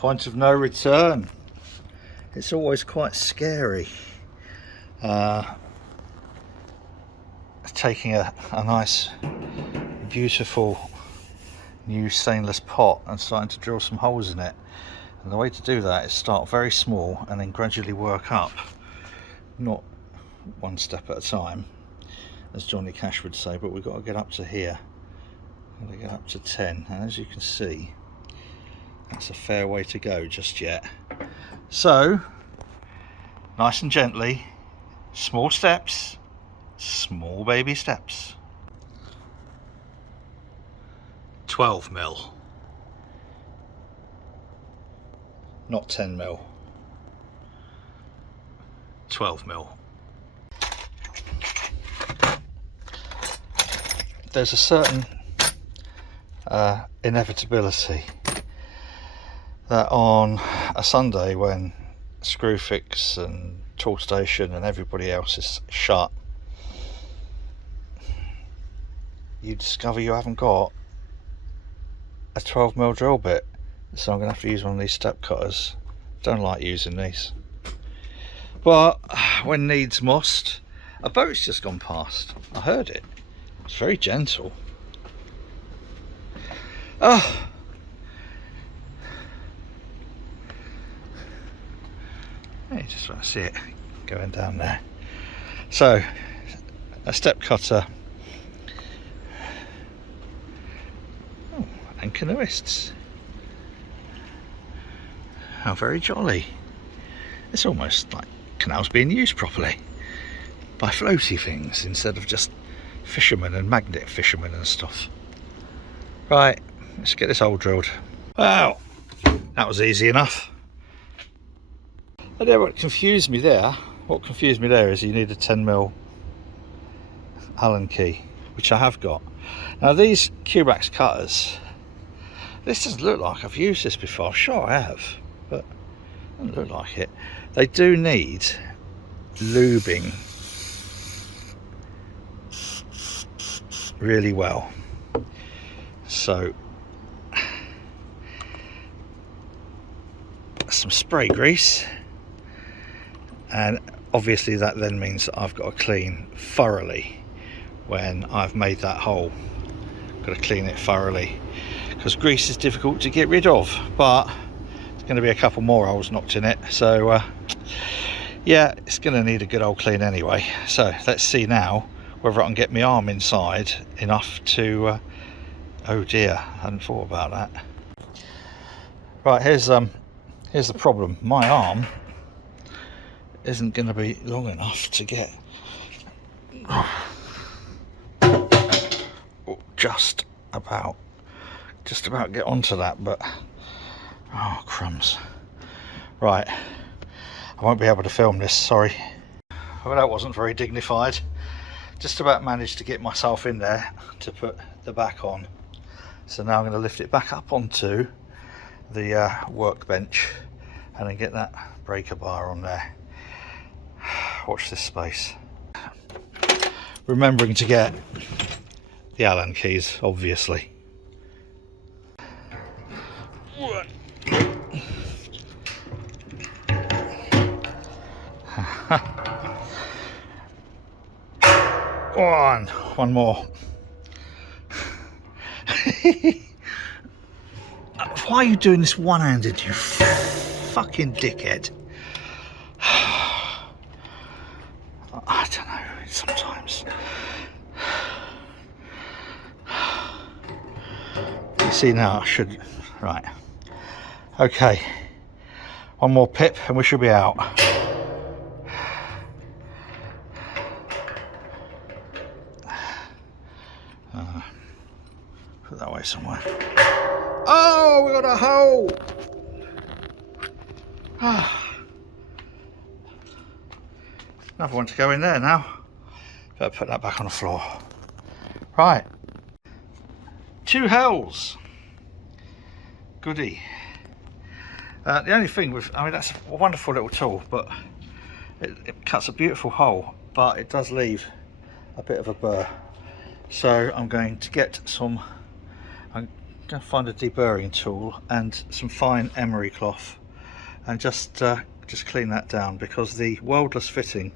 point of no return. It's always quite scary taking a nice beautiful new stainless pot and starting to drill some holes in it. And the way to do that is start very small and then gradually work up, not one step at a time, as Johnny Cash would say, but we've got to get up to here. We've got to get up to 10, and as you can see, that's a fair way to go just yet. So, nice and gently, small steps, small baby steps. 12 mil, not 10 mil, 12 mil. There's a certain inevitability that on a Sunday when Screwfix and Toolstation and everybody else is shut, you discover you haven't got a 12mm drill bit, so I'm going to have to use one of these step cutters. Don't like using these, but when needs must. A boat's just gone past, I heard it. It's very gentle. Oh, you just want to see it going down there. So a step cutter. Oh, and canoeists. How very jolly. It's almost like canals being used properly by floaty things instead of just fishermen and magnet fishermen and stuff. Right, let's get this hole drilled. Wow, that was easy enough. I know what confused me there. What confused me there is you need a 10mm Allen key, which I have got. Now these Cubax cutters, this doesn't look like I've used this before. I'm sure I have, but it doesn't look like it. They do need lubing really well. So some spray grease, and obviously that then means that I've got to clean thoroughly when I've made that hole. Got to clean it thoroughly because grease is difficult to get rid of, but there's going to be a couple more holes knocked in it, so yeah, it's going to need a good old clean anyway. So let's see now whether I can get my arm inside enough to oh dear, I hadn't thought about that. Right, here's the problem. My arm isn't going to be long enough to get just about get onto that, but oh crumbs. Right, I won't be able to film this, sorry. Well, that wasn't very dignified. Just about managed to get myself in there to put the back on. So now I'm going to lift it back up onto the workbench and then get that breaker bar on there. Watch this space. Remembering to get the Allen keys, obviously. One more. Why are you doing this one-handed, you fucking dickhead? I don't know, sometimes. You see now, I should... Right. Okay. One more pip and we should be out. Put that away somewhere. Oh, we got a hole! Another one to go in there now. Better put that back on the floor. Right. 2 holes. Goody. The only thing with, I mean, that's a wonderful little tool, but it cuts a beautiful hole, but it does leave a bit of a burr. So I'm going to get some, I'm going to find a deburring tool and some fine emery cloth and just clean that down, because the welderless fitting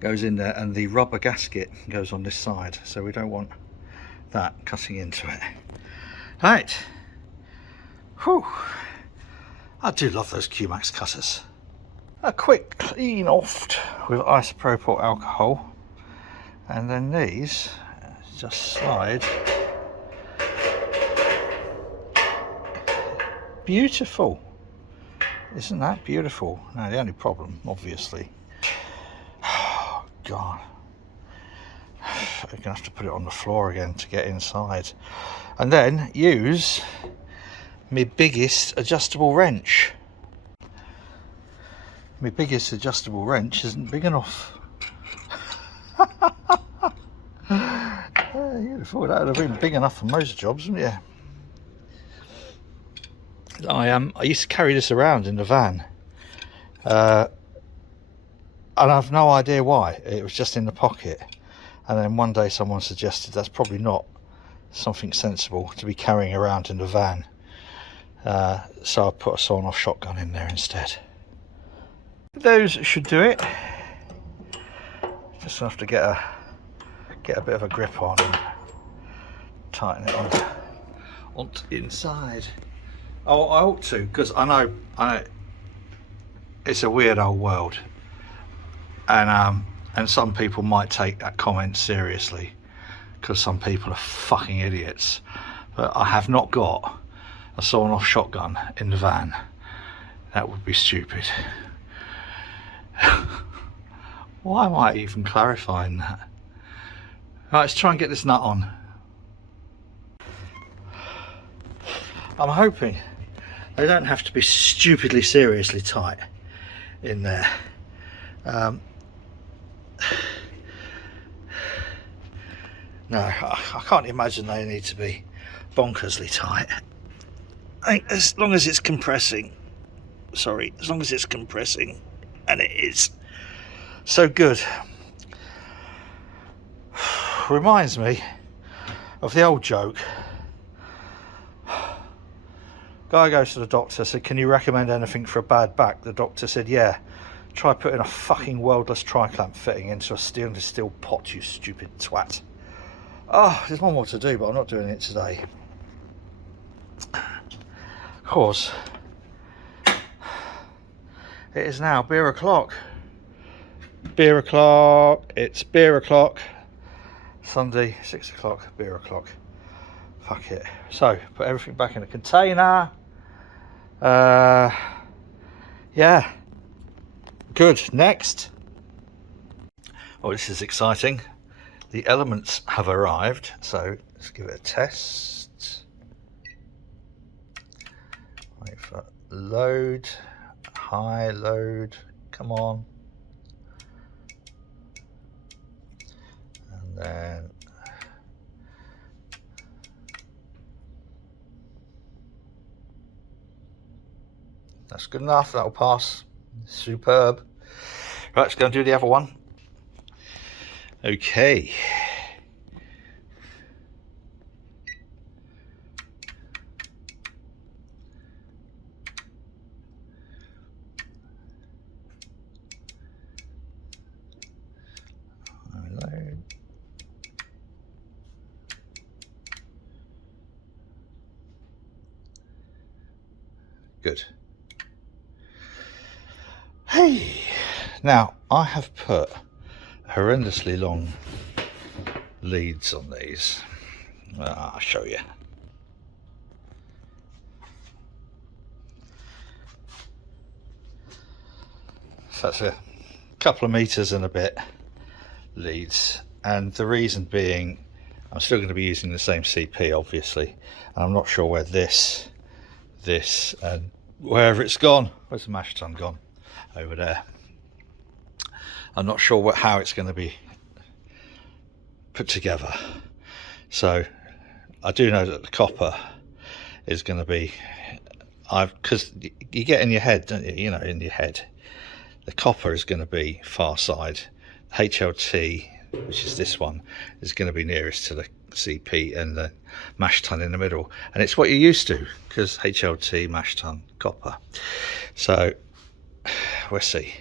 goes in there and the rubber gasket goes on this side, so we don't want that cutting into it. Right. Whew. I do love those Q-Max cutters. A quick clean off with isopropyl alcohol, and then these just slide. Beautiful. Isn't that beautiful? Now the only problem, obviously, oh god, I'm gonna have to put it on the floor again to get inside, and then use my biggest adjustable wrench. My biggest adjustable wrench isn't big enough. You'd have thought that would have been big enough for most jobs, wouldn't you? I used to carry this around in the van, and I've no idea why. It was just in the pocket, and then one day someone suggested that's probably not something sensible to be carrying around in the van, so I put a sawn-off shotgun in there instead. Those should do it. Just have to get a bit of a grip on and tighten it on inside. Oh, I ought to, because I know it's a weird old world, and some people might take that comment seriously, because some people are fucking idiots. But I have not got a sawn-off shotgun in the van. That would be stupid. Why am I even clarifying that? Right, let's try and get this nut on. I'm hoping they don't have to be stupidly seriously tight in there. No, I can't imagine they need to be bonkersly tight. I think as long as it's compressing, as long as it's compressing, and it is. So good. Reminds me of the old joke. Guy goes to the doctor, said, "Can you recommend anything for a bad back?" The doctor said, "Yeah, try putting a fucking welderless tri-clamp fitting into a stainless steel pot, you stupid twat." Oh, there's one more to do, but I'm not doing it today. Of course, it is now beer o'clock. Beer o'clock. It's beer o'clock. Sunday, 6 o'clock, beer o'clock. Fuck it. So, put everything back in a container. Yeah. Good. Next. Oh, this is exciting. The elements have arrived, so let's give it a test. Wait for load. High load. Come on. And then that's good enough. That'll pass. Superb. Right, let's go and do the other one. Okay. Load. Good. Hey, now I have put horrendously long leads on these. I'll show you. So that's a couple of meters and a bit leads, and the reason being I'm still going to be using the same CP, obviously, and I'm not sure where this and wherever it's gone. Where's the mash tun gone? Over there. I'm not sure how it's going to be put together, so I do know that the copper is going to be, because you get in your head, don't you? You know, in your head, the copper is going to be far side, HLT which is this one, is going to be nearest to the CP and the mash tun in the middle, and it's what you're used to because HLT, mash tun, copper. So we'll see,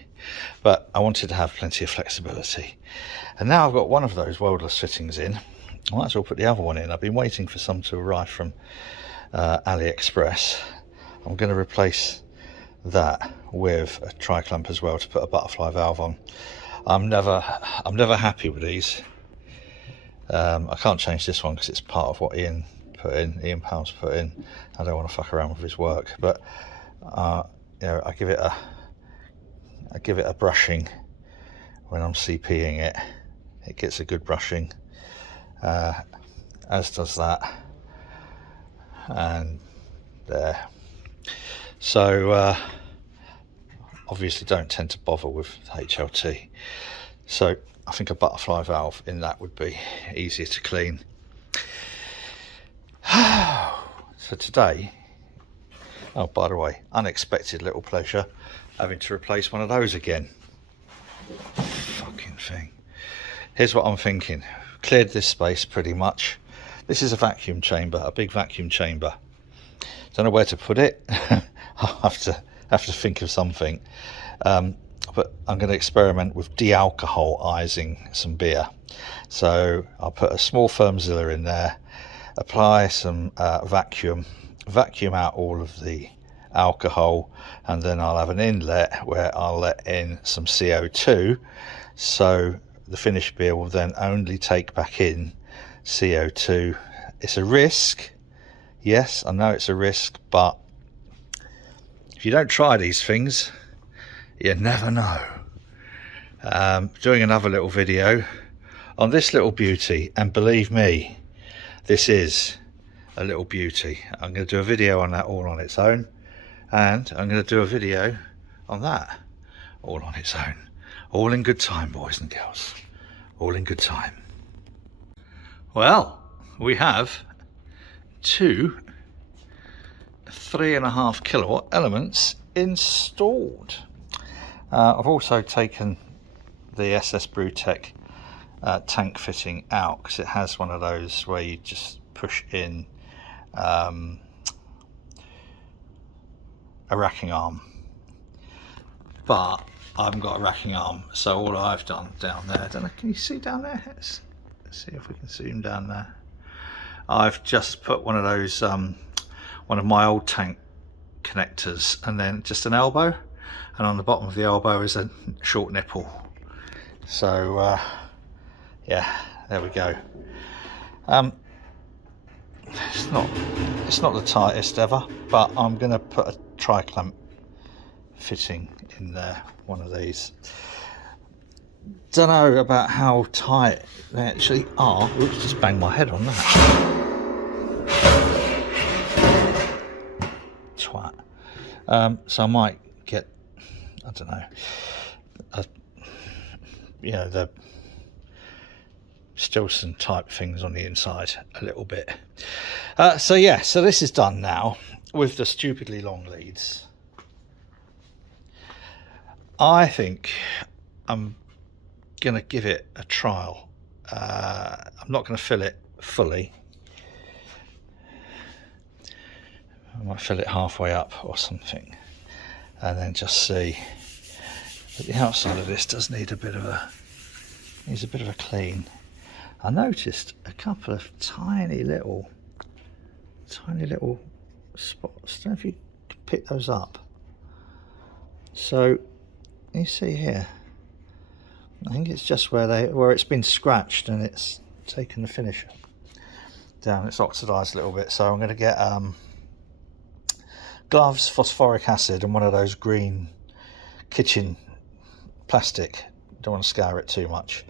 but I wanted to have plenty of flexibility, and now I've got one of those welderless fittings in. I might as well put the other one in. I've been waiting for some to arrive from AliExpress. I'm going to replace that with a tri-clamp as well to put a butterfly valve on. I'm never happy with these. I can't change this one because it's part of what Ian Powell's put in. I don't want to fuck around with his work, but you know, I give it a brushing when I'm CPing it. It gets a good brushing, as does that, and there. So obviously don't tend to bother with HLT, so I think a butterfly valve in that would be easier to clean. So today, oh by the way, unexpected little pleasure, having to replace one of those again. Fucking thing. Here's what I'm thinking. Cleared this space pretty much. This is a vacuum chamber, a big vacuum chamber. Don't know where to put it. I'll have to think of something. But I'm going to experiment with de-alcoholizing some beer. So I'll put a small Firmzilla in there, apply some vacuum out all of the alcohol, and then I'll have an inlet where I'll let in some CO2, so the finished beer will then only take back in CO2. It's a risk, yes, I know it's a risk, but if you don't try these things, you never know. Doing another little video on this little beauty, and believe me, this is a little beauty. I'm going to do a video on that all on its own, and I'm going to do a video on that all on its own. All in good time, boys and girls, all in good time. Well, we have two 3.5 kilowatt elements installed. I've also taken the SS Brewtech tank fitting out because it has one of those where you just push in a racking arm, but I haven't got a racking arm, so all I've done down there, I don't know, can you see down there? Let's see if we can zoom down there. I've just put one of those one of my old tank connectors, and then just an elbow, and on the bottom of the elbow is a short nipple. So yeah, there we go. It's not the tightest ever, but I'm going to put a tri-clamp fitting in there, one of these. Don't know about how tight they actually are. Oops, just banged my head on that. Twat. So I might get, I don't know, you know, the Stilson type things on the inside a little bit. So yeah, so this is done now with the stupidly long leads. I think I'm going to give it a trial. I'm not going to fill it fully. I might fill it halfway up or something, and then just see. But the outside of this does need a bit of a clean. I noticed a couple of tiny little spots. I don't know if you can pick those up. So you see here, I think it's just where it's been scratched and it's taken the finish down. It's oxidized a little bit, so I'm going to get gloves, phosphoric acid, and one of those green kitchen plastic. Don't want to scour it too much,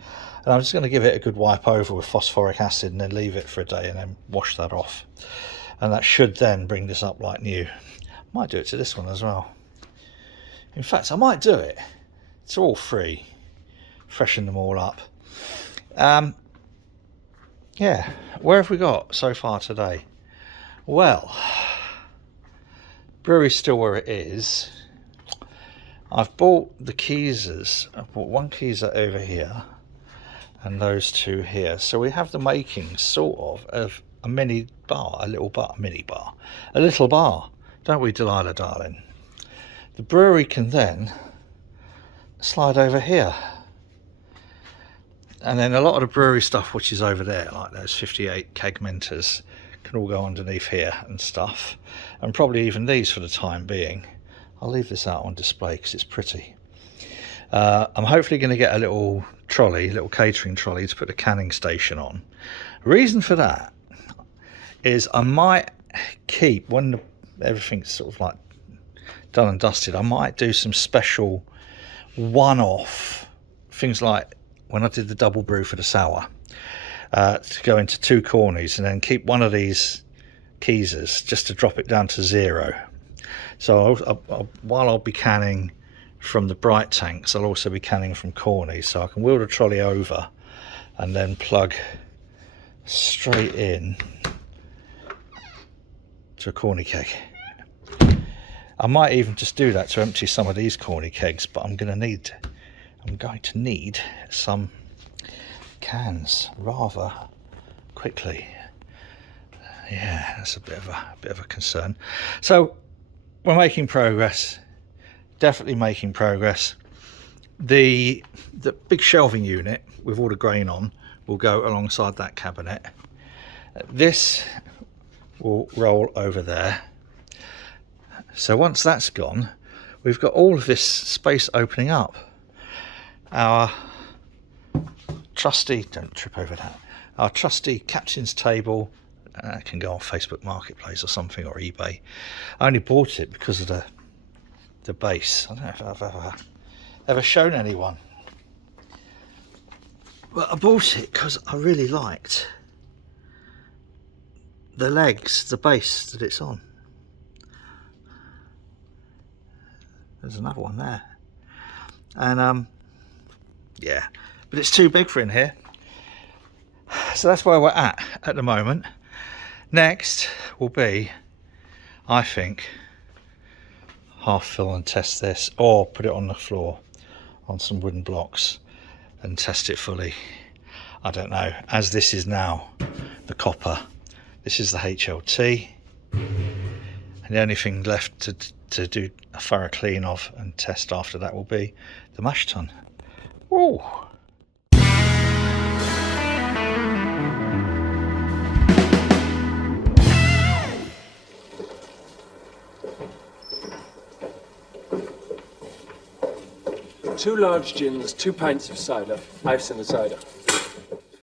and I'm just going to give it a good wipe over with phosphoric acid and then leave it for a day and then wash that off, and that should then bring this up like new. Might do it to this one as well. In fact, I might do it. It's all free. Freshen them all up. Yeah, where have we got so far today? Well, brewery's still where it is. I've bought the keysers. I've bought one keyser over here, and those two here. So we have the making sort of a mini bar, a little bar, a little bar, don't we, Delilah darling? The brewery can then slide over here, and then a lot of the brewery stuff which is over there, like those 58 kegmenters, can all go underneath here and stuff, and probably even these for the time being. I'll leave this out on display because it's pretty. I'm hopefully going to get a little trolley, little catering trolley, to put the canning station on. The reason for that is I might keep, when everything's sort of like done and dusted, I might do some special one-off things, like when I did the double brew for the sour, to go into 2 cornies and then keep one of these keysers just to drop it down to 0. So while I'll be canning from the bright tanks, I'll also be canning from cornies, so I can wheel the trolley over and then plug straight in to a corny keg. I might even just do that to empty some of these corny kegs, but I'm going to need some cans rather quickly. Yeah, that's a bit of a concern. So we're making progress, definitely making progress. The big shelving unit with all the grain on will go alongside that cabinet. This will roll over there. So once that's gone, we've got all of this space opening up. Our trusty, don't trip over that, our trusty captain's table can go on Facebook Marketplace or something, or eBay. I only bought it because of the base. I don't know if I've ever shown anyone, but I bought it because I really liked the legs, the base that it's on. There's another one there, and yeah, but it's too big for in here, so that's where we're at the moment. Next will be, I think, half fill and test this, or put it on the floor on some wooden blocks and test it fully. I don't know, as this is now the copper, this is the HLT, and the only thing left to do a thorough clean of and test after that will be the mash tun. Ooh. Two large gins, 2 pints of cider, ice in the cider.